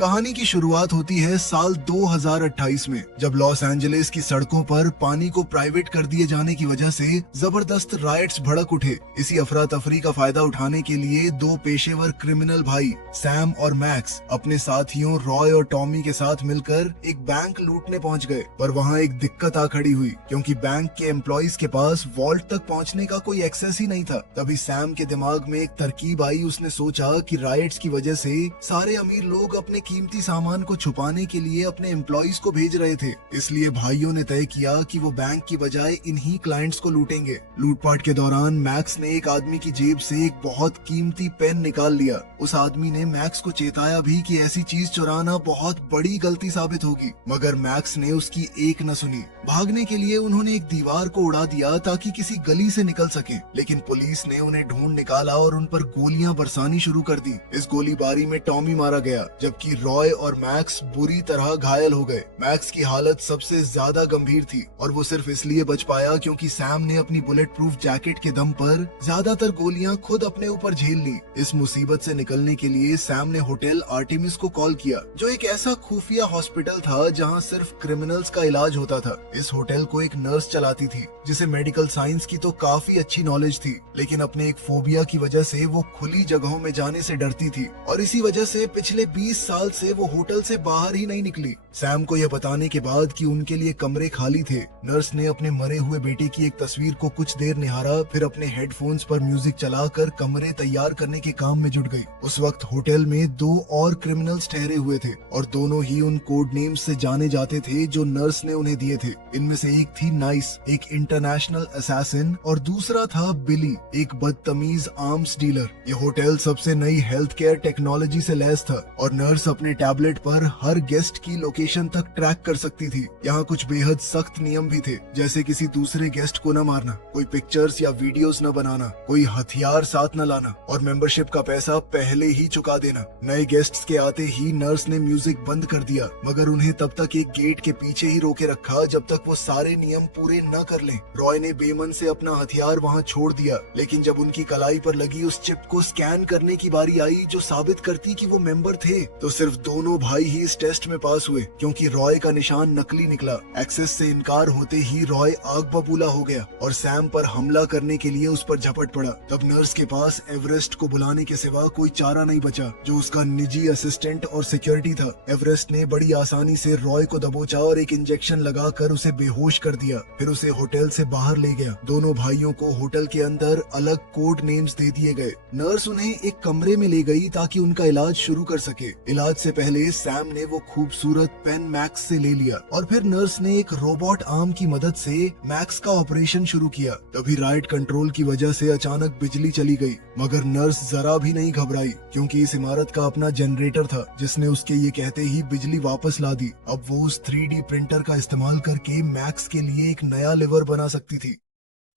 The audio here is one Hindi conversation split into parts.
कहानी की शुरुआत होती है साल 2028 में, जब लॉस एंजलिस की सड़कों पर पानी को प्राइवेट कर दिए जाने की वजह से जबरदस्त राइट्स भड़क उठे। इसी अफरा तफरी का फायदा उठाने के लिए दो पेशेवर क्रिमिनल भाई सैम और मैक्स अपने साथियों रॉय और टॉमी के साथ मिलकर एक बैंक लूटने पहुंच गए। पर वहां एक दिक्कत आ खड़ी हुई, क्योंकि बैंक के एम्प्लॉइज के पास वॉल्ट तक पहुंचने का कोई एक्सेस ही नहीं था। तभी सैम के दिमाग में एक तरकीब आई। उसने सोचा कि राइट्स की वजह से सारे अमीर लोग अपने कीमती सामान को छुपाने के लिए अपने एम्प्लॉइज को भेज रहे थे, इसलिए भाइयों ने तय किया कि वो बैंक की बजाय इन्हीं क्लाइंट्स को लूटेंगे। लूटपाट के दौरान मैक्स ने एक आदमी की जेब से एक बहुत कीमती पेन निकाल लिया। उस आदमी ने मैक्स को चेताया भी कि ऐसी चीज चुराना बहुत बड़ी गलती साबित होगी, मगर मैक्स ने उसकी एक न सुनी। भागने के लिए उन्होंने एक दीवार को उड़ा दिया ताकि किसी गली से निकल सके, लेकिन पुलिस ने उन्हें ढूंढ निकाला और उन पर गोलियां बरसानी शुरू कर दी। इस गोलीबारी में टॉमी मारा गया, जबकि रॉय और मैक्स बुरी तरह घायल हो गए। मैक्स की हालत सबसे ज्यादा गंभीर थी और वो सिर्फ इसलिए बच पाया क्योंकि सैम ने अपनी बुलेट प्रूफ जैकेट के दम पर ज्यादातर गोलियां खुद अपने ऊपर झेल ली। इस मुसीबत से निकलने के लिए सैम ने होटल आर्टेमिस को कॉल किया, जो एक ऐसा खुफिया हॉस्पिटल था जहां सिर्फ क्रिमिनल्स का इलाज होता था। इस होटल को एक नर्स चलाती थी, जिसे मेडिकल साइंस की तो काफी अच्छी नॉलेज थी, लेकिन अपने एक फोबिया की वजह से वो खुली जगहों में जाने से डरती थी और इसी वजह से पिछले 20 साल से वो होटल से बाहर ही नहीं निकली। सैम को यह बताने के बाद कि उनके लिए कमरे खाली थे, नर्स ने अपने मरे हुए बेटे की एक तस्वीर को कुछ देर निहारा, फिर अपने हेडफोन्स पर म्यूजिक चलाकर कमरे तैयार करने के काम में जुट गई। उस वक्त होटल में दो और क्रिमिनल्स ठहरे हुए थे और दोनों ही उन कोड नेम्स से जाने जाते थे जो नर्स ने उन्हें दिए थे। इनमें से एक थी नाइस, एक इंटरनेशनल असैसिन, और दूसरा था बिली, एक बदतमीज आर्म्स डीलर। ये होटल सबसे नई हेल्थ केयर टेक्नोलॉजी से लैस था और नर्स अपने टैबलेट पर हर गेस्ट की लोकेशन तक ट्रैक कर सकती थी। यहाँ कुछ बेहद सख्त नियम भी थे, जैसे किसी दूसरे गेस्ट को न मारना, कोई पिक्चर्स या वीडियोस न बनाना, कोई हथियार साथ न लाना और मेंबरशिप का पैसा पहले ही चुका देना। नए गेस्ट्स के आते ही नर्स ने म्यूजिक बंद कर दिया, मगर उन्हें तब तक एक गेट के पीछे ही रोके रखा जब तक वो सारे नियम पूरे न कर लें। रॉय ने बेमन से अपना हथियार वहाँ छोड़ दिया, लेकिन जब उनकी कलाई पर लगी उस चिप को स्कैन करने की बारी आई जो साबित करती कि वो मेंबर थे, तो सिर्फ दोनों भाई ही इस टेस्ट में पास हुए, क्योंकि रॉय का निशान नकली निकला। एक्सेस से इनकार होते ही रॉय आग बबूला हो गया और सैम पर हमला करने के लिए उस पर झपट पड़ा। तब नर्स के पास एवरेस्ट को बुलाने के सिवा कोई चारा नहीं बचा, जो उसका निजी असिस्टेंट और सिक्योरिटी था। एवरेस्ट ने बड़ी आसानी से रॉय को दबोचा और एक इंजेक्शन लगाकर उसे बेहोश कर दिया, फिर उसे होटल से बाहर ले गया। दोनों भाइयों को होटल के अंदर अलग कोड नेम्स दे दिए गए। नर्स उन्हें एक कमरे में ले गई ताकि उनका इलाज शुरू कर सके। इलाज से पहले सैम ने वो खूबसूरत पेन मैक्स से ले लिया और फिर नर्स ने एक रोबोट आर्म की मदद से मैक्स का ऑपरेशन शुरू किया। तभी राइट कंट्रोल की वजह से अचानक बिजली चली गई, मगर नर्स जरा भी नहीं घबराई, क्योंकि इस इमारत का अपना जनरेटर था जिसने उसके ये कहते ही बिजली वापस ला दी। अब वो उस 3D प्रिंटर का इस्तेमाल करके मैक्स के लिए एक नया लिवर बना सकती थी।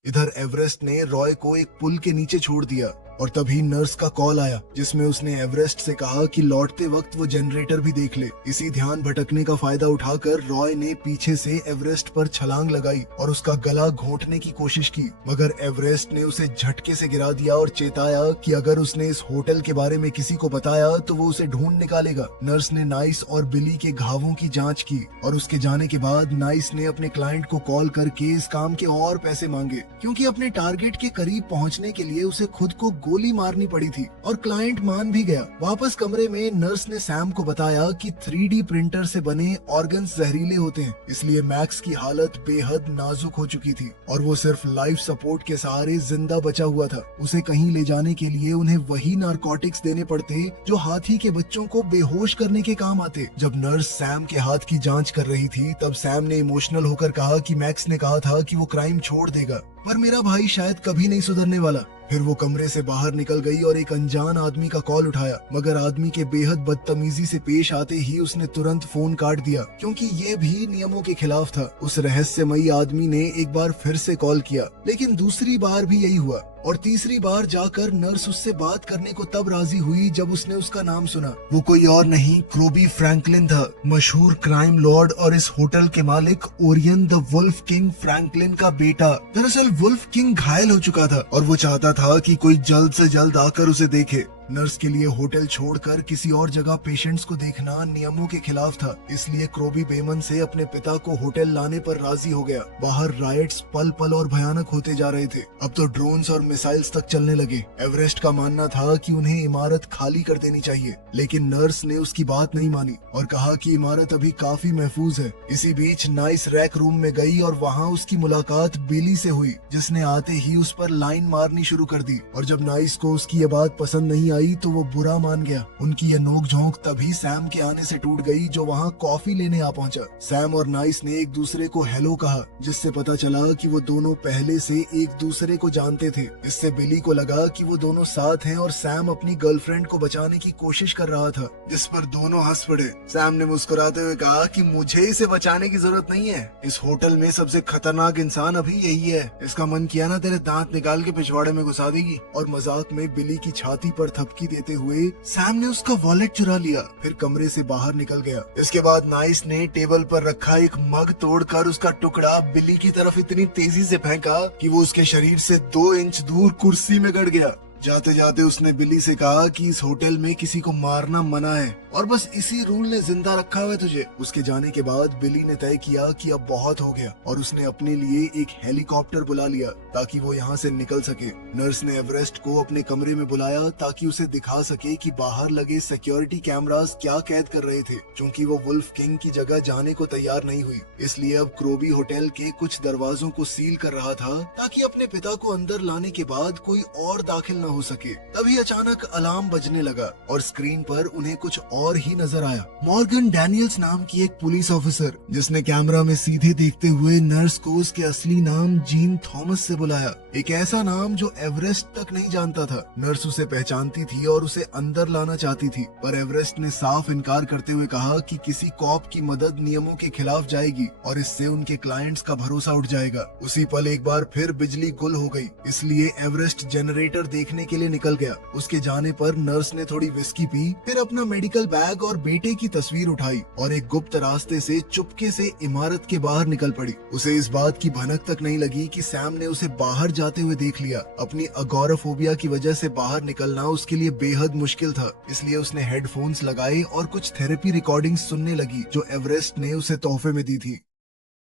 इधर एवरेस्ट ने रॉय को एक पुल के नीचे छोड़ दिया और तभी नर्स का कॉल आया, जिसमें उसने एवरेस्ट से कहा कि लौटते वक्त वो जनरेटर भी देख ले। इसी ध्यान भटकने का फायदा उठाकर रॉय ने पीछे से एवरेस्ट पर छलांग लगाई और उसका गला घोंटने की कोशिश की, मगर एवरेस्ट ने उसे झटके से गिरा दिया और चेताया कि अगर उसने इस होटल के बारे में किसी को बताया तो वो उसे ढूंढ निकालेगा। नर्स ने नाइस और बिली के घावों की जाँच की और उसके जाने के बाद नाइस ने अपने क्लाइंट को कॉल करके इस काम के और पैसे मांगे, क्योंकि अपने टारगेट के करीब पहुँचने के लिए उसे खुद को गोली मारनी पड़ी थी, और क्लाइंट मान भी गया। वापस कमरे में नर्स ने सैम को बताया कि 3D प्रिंटर से बने ऑर्गन्स जहरीले होते हैं, इसलिए मैक्स की हालत बेहद नाजुक हो चुकी थी और वो सिर्फ लाइफ सपोर्ट के सहारे जिंदा बचा हुआ था। उसे कहीं ले जाने के लिए उन्हें वही नारकोटिक्स देने पड़ते जो हाथी के बच्चों को बेहोश करने के काम आते। जब नर्स सैम के हाथ की जांच कर रही थी, तब सैम ने इमोशनल होकर कहा कि मैक्स ने कहा था कि वो क्राइम छोड़ देगा, पर मेरा भाई शायद कभी नहीं सुधरने वाला। फिर वो कमरे से बाहर निकल गई और एक अनजान आदमी का कॉल उठाया, मगर आदमी के बेहद बदतमीजी से पेश आते ही उसने तुरंत फोन काट दिया, क्योंकि ये भी नियमों के खिलाफ था। उस रहस्यमयी आदमी ने एक बार फिर से कॉल किया, लेकिन दूसरी बार भी यही हुआ और तीसरी बार जाकर नर्स उससे बात करने को तब राजी हुई जब उसने उसका नाम सुना। वो कोई और नहीं, क्रोबी फ्रैंकलिन था, मशहूर क्राइम लॉर्ड और इस होटल के मालिक Orion the wolf king Franklin का बेटा। दरअसल वुल्फ किंग घायल हो चुका था और वो चाहता था कि कोई जल्द से जल्द आकर उसे देखे। नर्स के लिए होटल छोड़कर किसी और जगह पेशेंट्स को देखना नियमों के खिलाफ था, इसलिए क्रोबी बेमन से अपने पिता को होटल लाने पर राजी हो गया। बाहर राइट्स पल पल और भयानक होते जा रहे थे। अब तो ड्रोन्स और मिसाइल्स तक चलने लगे। एवरेस्ट का मानना था कि उन्हें इमारत खाली कर देनी चाहिए, लेकिन नर्स ने उसकी बात नहीं मानी और कहा कि इमारत अभी काफी महफूज है। इसी बीच नाइस रैक रूम में गई और वहाँ उसकी मुलाकात बिली से हुई, जिसने आते ही उस पर लाइन मारनी शुरू कर दी। और जब नाइस को उसकी ये बात पसंद नहीं आई तो वो बुरा मान गया। उनकी ये नोकझोंक तभी सैम के आने से टूट गई, जो वहाँ कॉफी लेने आ पहुंचा। सैम और नाइस ने एक दूसरे को हेलो कहा, जिससे पता चला कि वो दोनों पहले से एक दूसरे को जानते थे। इससे बिली को लगा कि वो दोनों साथ हैं और सैम अपनी गर्लफ्रेंड को बचाने की कोशिश कर रहा था, जिस पर दोनों हंस पड़े। सैम ने मुस्कुराते हुए कहा कि मुझे इसे बचाने की जरूरत नहीं है। इस होटल में सबसे खतरनाक इंसान अभी यही है। इसका मन किया ना तेरे दांत निकाल के पिछवाड़े में घुसा देगी। और मजाक में बिली की छाती पर थपकी देते हुए सैम ने उसका वॉलेट चुरा लिया, फिर कमरे से बाहर निकल गया। इसके बाद नाइस ने टेबल पर रखा एक मग तोड़कर उसका टुकड़ा बिली की तरफ इतनी तेजी से फेंका कि वो उसके शरीर से 2 इंच दूर कुर्सी में गड़ गया। जाते जाते उसने बिली से कहा कि इस होटल में किसी को मारना मना है और बस इसी रूल ने जिंदा रखा हुआ है तुझे। उसके जाने के बाद बिली ने तय किया कि अब बहुत हो गया और उसने अपने लिए एक हेलीकॉप्टर बुला लिया ताकि वो यहाँ से निकल सके। नर्स ने एवरेस्ट को अपने कमरे में बुलाया ताकि उसे दिखा सके कि बाहर लगे सिक्योरिटी कैमरास क्या कैद कर रहे थे। चूँकि वो वुल्फ किंग की जगह जाने को तैयार नहीं हुई, इसलिए अब क्रोबी होटल के कुछ दरवाजों को सील कर रहा था ताकि अपने पिता को अंदर लाने के बाद कोई और दाखिल न हो सके। तभी अचानक अलार्म बजने लगा और स्क्रीन पर उन्हें कुछ और ही नजर आया। मॉर्गन डैनियल्स नाम की एक पुलिस ऑफिसर, जिसने कैमरा में सीधे देखते हुए नर्स को उसके असली नाम जीन थॉमस से बुलाया। एक ऐसा नाम जो एवरेस्ट तक नहीं जानता था। नर्स उसे पहचानती थी और उसे अंदर लाना चाहती थी, पर एवरेस्ट ने साफ इनकार करते हुए कहा कि किसी कॉप की मदद नियमों के खिलाफ जाएगी और इससे उनके क्लाइंट्स का भरोसा उठ जाएगा। उसी पल एक बार फिर बिजली गुल हो गई, इसलिए एवरेस्ट जनरेटर देखने के लिए निकल गया। उसके जाने पर नर्स ने थोड़ी विस्की पी, फिर अपना मेडिकल बैग और बेटे की तस्वीर उठाई और एक गुप्त रास्ते से चुपके से इमारत के बाहर निकल पड़ी। उसे इस बात की भनक तक नहीं लगी कि सैम ने उसे बाहर जाते हुए देख लिया। अपनी अगोराफोबिया की वजह से बाहर निकलना उसके लिए बेहद मुश्किल था, इसलिए उसने हेडफोन्स लगाए और कुछ थेरेपी रिकॉर्डिंग्स सुनने लगी जो एवरेस्ट ने उसे तोहफे में दी थी।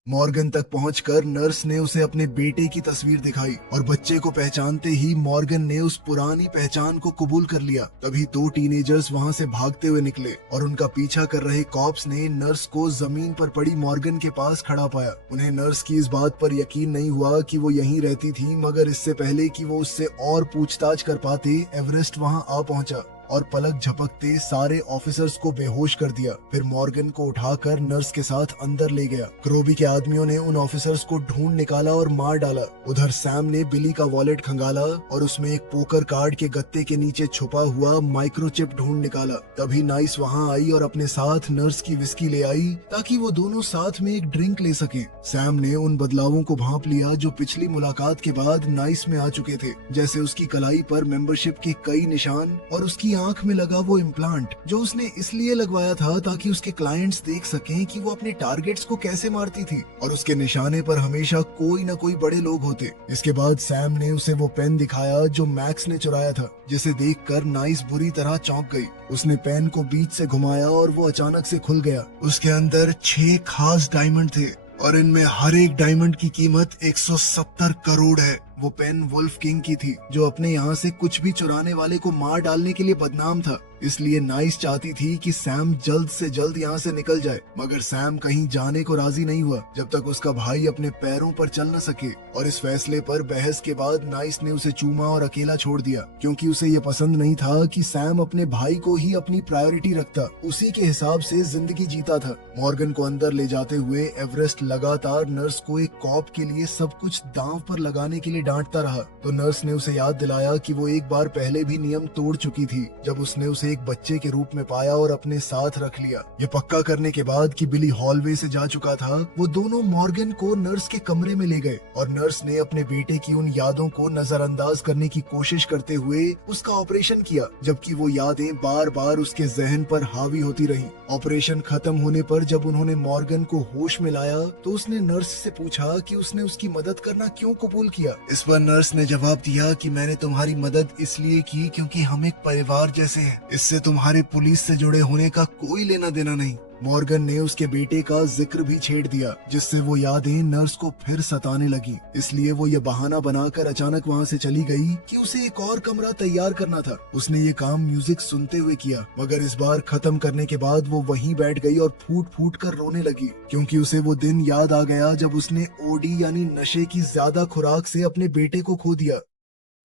मॉर्गन तक पहुंचकर नर्स ने उसे अपने बेटे की तस्वीर दिखाई और बच्चे को पहचानते ही मॉर्गन ने उस पुरानी पहचान को कबूल कर लिया। तभी 2 टीनेजर्स वहां से भागते हुए निकले और उनका पीछा कर रहे कॉप्स ने नर्स को जमीन पर पड़ी मॉर्गन के पास खड़ा पाया। उन्हें नर्स की इस बात पर यकीन नहीं हुआ कि वो यहीं रहती थी, मगर इससे पहले कि वो उससे और पूछताछ कर पाते, एवरेस्ट वहां आ पहुंचा और पलक झपकते सारे ऑफिसर्स को बेहोश कर दिया। फिर मॉर्गन को उठाकर नर्स के साथ अंदर ले गया। क्रोबी के आदमियों ने उन ऑफिसर्स को ढूंढ निकाला और मार डाला। उधर सैम ने बिली का वॉलेट खंगाला और उसमें एक पोकर कार्ड के गत्ते के नीचे छुपा हुआ माइक्रोचिप ढूंढ निकाला। तभी नाइस वहां आई और अपने साथ नर्स की विस्की ले आई ताकि वो दोनों साथ में एक ड्रिंक ले सके। सैम ने उन बदलावों को भांप लिया जो पिछली मुलाकात के बाद नाइस में आ चुके थे, जैसे उसकी कलाई पर मेंबरशिप के कई निशान और उसकी आंख में लगा वो इम्प्लांट जो उसने इसलिए लगवाया था ताकि उसके क्लाइंट्स देख सकें कि वो अपने टारगेट्स को कैसे मारती थी और उसके निशाने पर हमेशा कोई न कोई बड़े लोग होते। इसके बाद सैम ने उसे वो पेन दिखाया जो मैक्स ने चुराया था, जिसे देखकर नाइस बुरी तरह चौंक गई। उसने पेन को बीच से घुमाया और वो अचानक से खुल गया। उसके अंदर 6 खास डायमंड थे और इनमें हर एक डायमंड की कीमत 170 करोड़ है। वो पेन वुल्फ किंग की थी, जो अपने यहाँ से कुछ भी चुराने वाले को मार डालने के लिए बदनाम था। इसलिए नाइस चाहती थी कि सैम जल्द से जल्द यहाँ से निकल जाए, मगर सैम कहीं जाने को राजी नहीं हुआ जब तक उसका भाई अपने पैरों पर चल न सके। और इस फैसले पर बहस के बाद नाइस ने उसे चूमा और अकेला छोड़ दिया, क्योंकि उसे ये पसंद नहीं था कि सैम अपने भाई को ही अपनी प्रायोरिटी रखता, उसी के हिसाब से जिंदगी जीता था। मॉर्गन को अंदर ले जाते हुए एवरेस्ट लगातार नर्स को एक कॉप के लिए सब कुछ दांव पर लगाने के लिए डांटता रहा, तो नर्स ने उसे याद दिलाया कि वो एक बार पहले भी नियम तोड़ चुकी थी जब उसने उसे उसे एक बच्चे के रूप में पाया और अपने साथ रख लिया। ये पक्का करने के बाद कि बिली हॉलवे से जा चुका था, वो दोनों मॉर्गन को नर्स के कमरे में ले गए और नर्स ने अपने बेटे की उन यादों को नजरअंदाज करने की कोशिश करते हुए उसका ऑपरेशन किया, जबकि वो यादें बार बार उसके जहन पर हावी होती रही। ऑपरेशन खत्म होने पर जब उन्होंने मॉर्गन को होश में लाया तो उसने नर्स से पूछा कि उसने उसकी मदद करना क्यों कबूल किया। इस पर नर्स ने जवाब दिया कि मैंने तुम्हारी मदद इसलिए की क्योंकि हम एक परिवार जैसे हैं, इससे तुम्हारे पुलिस से जुड़े होने का कोई लेना देना नहीं। मॉर्गन ने उसके बेटे का जिक्र भी छेड़ दिया, जिससे वो यादें नर्स को फिर सताने लगी। इसलिए वो ये बहाना बनाकर अचानक वहाँ से चली गई कि उसे एक और कमरा तैयार करना था। उसने ये काम म्यूजिक सुनते हुए किया, मगर इस बार खत्म करने के बाद वो वहीं बैठ गई और फूट फूट कर रोने लगी, क्योंकि उसे वो दिन याद आ गया जब उसने ओडी यानी नशे की ज्यादा खुराक से अपने बेटे को खो दिया।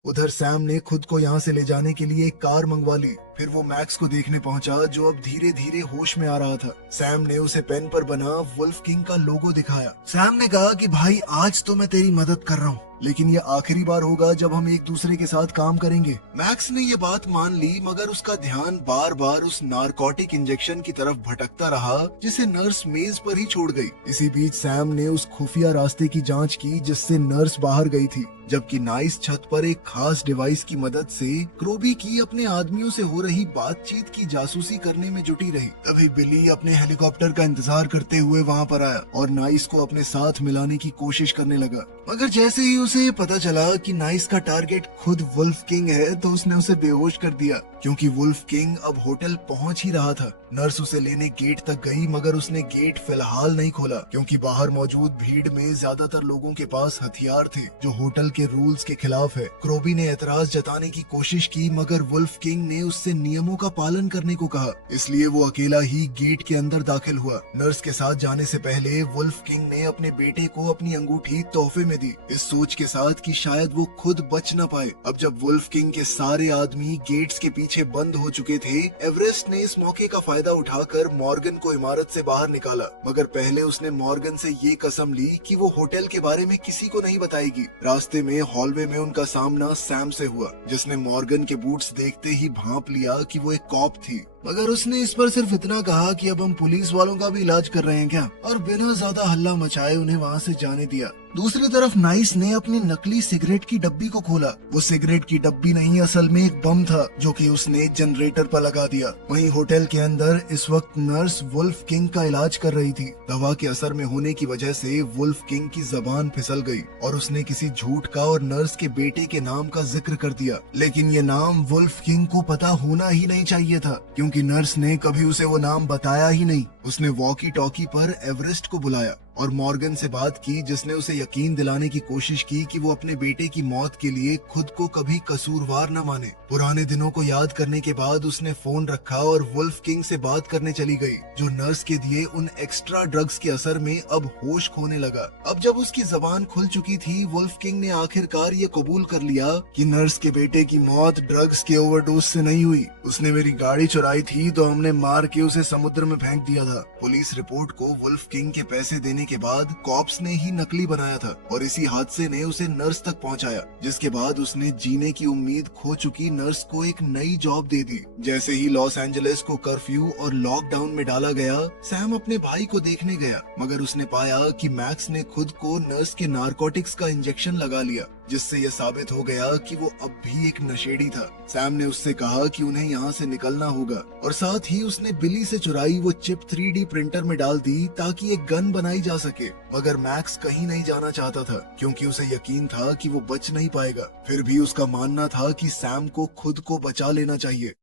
उधर सैम ने खुद को यहाँ से ले जाने के लिए एक कार मंगवा ली। फिर वो मैक्स को देखने पहुंचा, जो अब धीरे धीरे होश में आ रहा था। सैम ने उसे पेन पर बना वुल्फ किंग का लोगो दिखाया। सैम ने कहा कि भाई आज तो मैं तेरी मदद कर रहा हूँ, लेकिन ये आखिरी बार होगा जब हम एक दूसरे के साथ काम करेंगे। मैक्स ने ये बात मान ली, मगर उसका ध्यान बार बार उस नारकोटिक इंजेक्शन की तरफ भटकता रहा जिसे नर्स मेज पर ही छोड़ गई। इसी बीच सैम ने उस खुफिया रास्ते की जांच की जिससे नर्स बाहर गई थी, जबकि नाइस छत पर एक खास डिवाइस की मदद से क्रोबी की अपने आदमियों से हो रही बातचीत की जासूसी करने में जुटी रही। तभी बिली अपने हेलीकॉप्टर का इंतजार करते हुए वहाँ पर आया और नाइस को अपने साथ मिलाने की कोशिश करने लगा, मगर जैसे ही उसे पता चला कि नाइस का टारगेट खुद वुल्फ किंग है तो उसने उसे बेहोश कर दिया, क्योंकि वुल्फ किंग अब होटल पहुंच ही रहा था। नर्स उसे लेने गेट तक गई, मगर उसने गेट फिलहाल नहीं खोला, क्योंकि बाहर मौजूद भीड़ में ज्यादातर लोगों के पास हथियार थे जो होटल के रूल्स के खिलाफ है। क्रोबी ने एतराज जताने की कोशिश की, मगर वुल्फ किंग ने उससे नियमों का पालन करने को कहा, इसलिए वो अकेला ही गेट के अंदर दाखिल हुआ। नर्स के साथ जाने से पहले वुल्फ किंग ने अपने बेटे को अपनी अंगूठी तोहफे में दी, इस सोच के साथ कि शायद वो खुद बच न पाए। अब जब वुल्फ किंग के सारे आदमी गेट्स के पीछे बंद हो चुके थे, एवरेस्ट ने इस मौके का फायदा उठाकर मॉर्गन को इमारत से बाहर निकाला, मगर पहले उसने मॉर्गन से ये कसम ली कि वो होटल के बारे में किसी को नहीं बताएगी। रास्ते में हॉलवे में उनका सामना सैम से हुआ, जिसने मॉर्गन के बूट्स देखते ही भांप लिया कि वो एक कॉप थी, मगर उसने इस पर सिर्फ इतना कहा कि अब हम पुलिस वालों का भी इलाज कर रहे हैं क्या, और बिना ज्यादा हल्ला मचाए उन्हें वहाँ से जाने दिया। दूसरी तरफ नाइस ने अपनी नकली सिगरेट की डब्बी को खोला। वो सिगरेट की डब्बी नहीं, असल में एक बम था जो कि उसने जनरेटर पर लगा दिया। वहीं होटल के अंदर इस वक्त नर्स वुल्फ किंग का इलाज कर रही थी। दवा के असर में होने की वजह से वुल्फ किंग की जबान फिसल गई और उसने किसी झूठ का और नर्स के बेटे के नाम का जिक्र कर दिया, लेकिन ये नाम वुल्फ किंग को पता होना ही नहीं चाहिए था, क्योंकि नर्स ने कभी उसे वो नाम बताया ही नहीं। उसने वॉकी टॉकी पर एवरेस्ट को बुलाया और मॉर्गन से बात की, जिसने उसे यकीन दिलाने की कोशिश की कि वो अपने बेटे की मौत के लिए खुद को कभी कसूरवार न माने। पुराने दिनों को याद करने के बाद उसने फोन रखा और वुल्फ किंग से बात करने चली गई, जो नर्स के दिए उन एक्स्ट्रा ड्रग्स के असर में अब होश खोने लगा। अब जब उसकी जबान खुल चुकी थी, वुल्फ किंग ने आखिरकार ये कबूल कर लिया कि नर्स के बेटे की मौत ड्रग्स के ओवरडोज से नहीं हुई। उसने मेरी गाड़ी चुराई थी तो हमने मार के उसे समुद्र में फेंक दिया था। पुलिस रिपोर्ट को वुल्फ किंग के पैसे देने के बाद कॉप्स ने ही नकली बनाया था और इसी हादसे ने उसे नर्स तक पहुंचाया, जिसके बाद उसने जीने की उम्मीद खो चुकी नर्स को एक नई जॉब दे दी। जैसे ही लॉस एंजलिस को कर्फ्यू और लॉकडाउन में डाला गया, सैम अपने भाई को देखने गया, मगर उसने पाया कि मैक्स ने खुद को नर्स के नारकोटिक्स का इंजेक्शन लगा लिया, जिससे यह साबित हो गया कि वो अब भी एक नशेड़ी था। सैम ने उससे कहा कि उन्हें यहाँ से निकलना होगा और साथ ही उसने बिली से चुराई वो चिप 3D प्रिंटर में डाल दी ताकि एक गन बनाई जा सके। मगर मैक्स कहीं नहीं जाना चाहता था, क्योंकि उसे यकीन था कि वो बच नहीं पाएगा। फिर भी उसका मानना था कि सैम को खुद को बचा लेना चाहिए।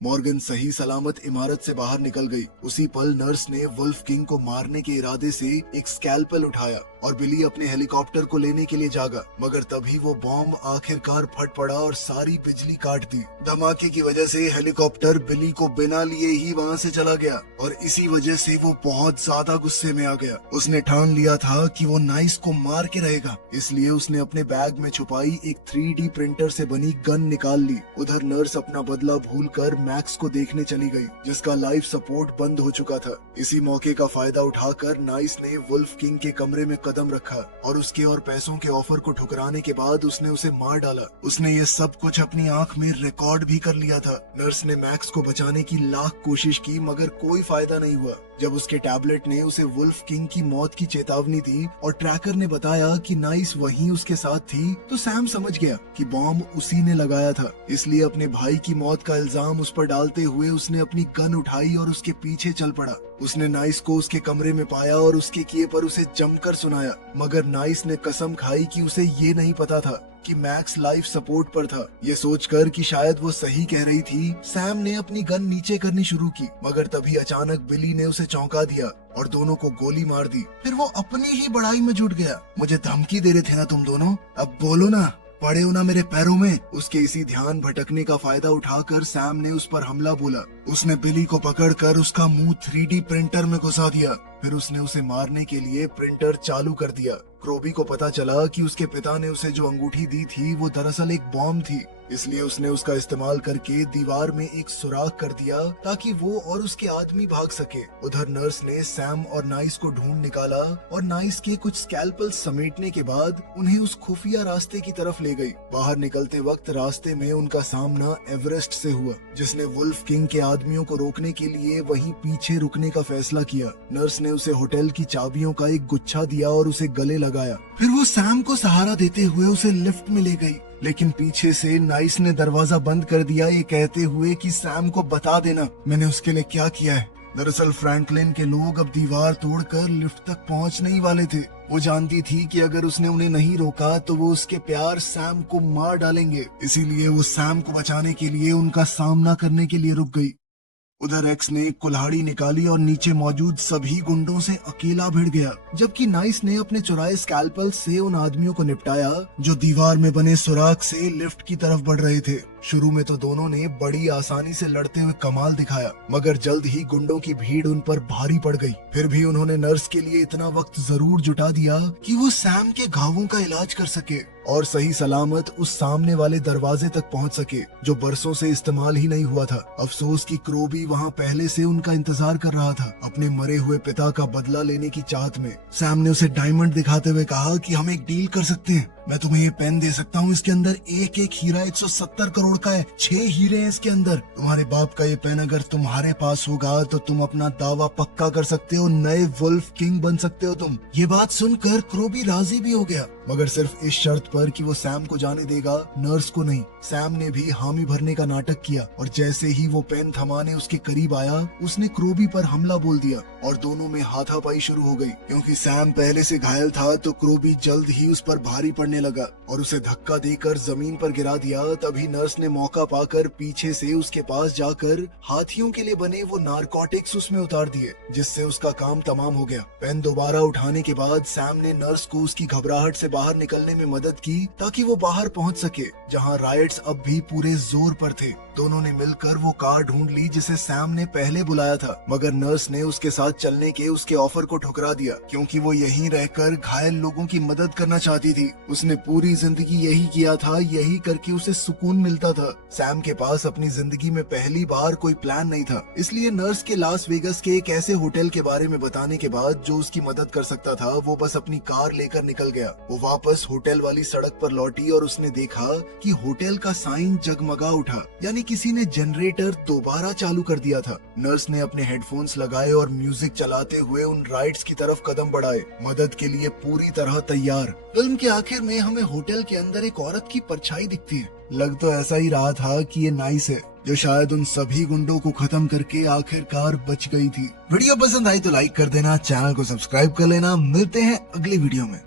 मॉर्गन सही सलामत इमारत से बाहर निकल गई। उसी पल नर्स ने वुल्फ किंग को मारने के इरादे से एक स्कैल्पेल उठाया और बिली अपने हेलीकॉप्टर को लेने के लिए जागा, मगर तभी वो बॉम्ब आखिरकार फट पड़ा और सारी बिजली काट दी। धमाके की वजह से हेलीकॉप्टर बिली को बिना लिए ही वहाँ से चला गया और इसी वजह से वो बहुत ज्यादा गुस्से में आ गया। उसने ठान लिया था कि वो नाइस को मार के रहेगा, इसलिए उसने अपने बैग में छुपाई एक 3D प्रिंटर से बनी गन निकाल ली। उधर नर्स अपना बदला भूलकर मैक्स को देखने चली गई, जिसका लाइफ सपोर्ट बंद हो चुका था। इसी मौके का फायदा उठाकर नाइस ने वुल्फ किंग के कमरे में कदम कदम रखा और उसके और पैसों के ऑफर को ठुकराने के बाद उसने उसे मार डाला। उसने ये सब कुछ अपनी आंख में रिकॉर्ड भी कर लिया था। नर्स ने मैक्स को बचाने की लाख कोशिश की मगर कोई फायदा नहीं हुआ। जब उसके टैबलेट ने उसे वुल्फ किंग की मौत की चेतावनी दी और ट्रैकर ने बताया कि नाइस वहीं उसके साथ थी, तो सैम समझ गया कि बॉम्ब उसी ने लगाया था। इसलिए अपने भाई की मौत का इल्जाम उस पर डालते हुए उसने अपनी गन उठाई और उसके पीछे चल पड़ा। उसने नाइस को उसके कमरे में पाया और उसके किए पर उसे जमकर सुनाया, मगर नाइस ने कसम खाई कि उसे ये नहीं पता था कि मैक्स लाइफ सपोर्ट पर था। ये सोचकर कि शायद वो सही कह रही थी, सैम ने अपनी गन नीचे करनी शुरू की, मगर तभी अचानक बिली ने उसे चौंका दिया और दोनों को गोली मार दी। फिर वो अपनी ही बड़ाई में जुट गया। मुझे धमकी दे रहे थे ना तुम दोनों, अब बोलो ना, पड़े हो ना मेरे पैरों में। उसके इसी ध्यान भटकने का फायदा उठाकर सैम ने उस पर हमला बोला। उसने बिली को पकड़कर उसका मुंह 3D प्रिंटर में घुसा दिया। फिर उसने उसे मारने के लिए प्रिंटर चालू कर दिया। क्रोबी को पता चला कि उसके पिता ने उसे जो अंगूठी दी थी वो दरअसल एक बॉम्ब थी, इसलिए उसने उसका इस्तेमाल करके दीवार में एक सुराख कर दिया ताकि वो और उसके आदमी भाग सके। उधर नर्स ने सैम और नाइस को ढूंढ निकाला और नाइस के कुछ स्कैल्पल समेटने के बाद उन्हें उस खुफिया रास्ते की तरफ ले गई। बाहर निकलते वक्त रास्ते में उनका सामना एवरेस्ट से हुआ, जिसने वुल्फ किंग के आदमियों को रोकने के लिए वहीं पीछे रुकने का फैसला किया। नर्स ने उसे होटल की चाबियों का एक गुच्छा दिया और उसे गले लगाया। फिर वो सैम को सहारा देते हुए उसे लिफ्ट में ले गई, लेकिन पीछे से नाइस ने दरवाजा बंद कर दिया, ये कहते हुए कि सैम को बता देना मैंने उसके लिए क्या किया है। दरअसल फ्रैंकलिन के लोग अब दीवार तोड़कर लिफ्ट तक पहुंचने ही वाले थे। वो जानती थी कि अगर उसने उन्हें नहीं रोका तो वो उसके प्यार सैम को मार डालेंगे, इसीलिए वो सैम को बचाने के लिए उनका सामना करने के लिए रुक गई। उधर एक्स ने एक कुल्हाड़ी निकाली और नीचे मौजूद सभी गुंडों से अकेला भिड़ गया, जबकि नाइस ने अपने चुराए स्कैल्पल से उन आदमियों को निपटाया जो दीवार में बने सुराख से लिफ्ट की तरफ बढ़ रहे थे। शुरू में तो दोनों ने बड़ी आसानी से लड़ते हुए कमाल दिखाया, मगर जल्द ही गुंडों की भीड़ उन पर भारी पड़ गई। फिर भी उन्होंने नर्स के लिए इतना वक्त जरूर जुटा दिया कि वो सैम के घावों का इलाज कर सके और सही सलामत उस सामने वाले दरवाजे तक पहुंच सके जो बरसों से इस्तेमाल ही नहीं हुआ था। अफसोस कि क्रोबी वहां पहले से उनका इंतजार कर रहा था, अपने मरे हुए पिता का बदला लेने की चाहत में। सैम ने उसे डायमंड दिखाते हुए कहा कि हम एक डील कर सकते हैं, मैं तुम्हें ये पेन दे सकता हूँ, इसके अंदर एक एक हीरा 170 करोड़ का है, 6 हीरे हैं इसके अंदर। तुम्हारे बाप का ये पेन अगर तुम्हारे पास होगा तो तुम अपना दावा पक्का कर सकते हो, नए वुल्फ किंग बन सकते हो तुम। ये बात सुनकर क्रोबी राजी भी हो गया, मगर सिर्फ इस शर्त पर कि वो सैम को जाने देगा, नर्स को नहीं। सैम ने भी हामी भरने का नाटक किया और जैसे ही वो पेन थमाने उसके करीब आया, उसने क्रोबी पर हमला बोल दिया और दोनों में हाथापाई शुरू हो गई। क्योंकि सैम पहले से घायल था तो क्रोबी जल्द ही उस पर भारी पड़ने लगा और उसे धक्का देकर जमीन पर गिरा दिया। तभी नर्स ने मौका पाकर पीछे से उसके पास जाकर हाथियों के लिए बने वो नारकोटिक्स उसमें उतार दिए, जिससे उसका काम तमाम हो गया। पेन दोबारा उठाने के बाद सैम ने नर्स को उसकी घबराहट से बाहर निकलने में मदद की ताकि वो बाहर पहुंच सके, जहां राइट्स अब भी पूरे जोर पर थे। दोनों ने मिलकर वो कार ढूंढ ली जिसे सैम ने पहले बुलाया था, मगर नर्स ने उसके साथ चलने के उसके ऑफर को ठुकरा दिया क्योंकि वो यहीं रहकर घायल लोगों की मदद करना चाहती थी। उसने पूरी जिंदगी यही किया था, यही करके उसे सुकून मिलता था। सैम के पास अपनी जिंदगी में पहली बार कोई प्लान नहीं था, इसलिए नर्स के लास वेगस के एक ऐसे होटल के बारे में बताने के बाद जो उसकी मदद कर सकता था, वो बस अपनी कार लेकर निकल गया। वो वापस होटल वाली सड़क पर लौटी और उसने देखा कि होटल का साइन जगमगा उठा, यानी किसी ने जनरेटर दोबारा चालू कर दिया था। नर्स ने अपने हेडफोन्स लगाए और म्यूजिक चलाते हुए उन राइड्स की तरफ कदम बढ़ाए, मदद के लिए पूरी तरह तैयार। फिल्म के आखिर में हमें होटल के अंदर एक औरत की परछाई दिखती है। लग तो ऐसा ही रहा था कि ये नाइस है, जो शायद उन सभी गुंडों को खत्म करके आखिरकार बच गई थी। वीडियो पसंद आई तो लाइक कर देना, चैनल को सब्सक्राइब कर लेना। मिलते हैं अगली वीडियो में।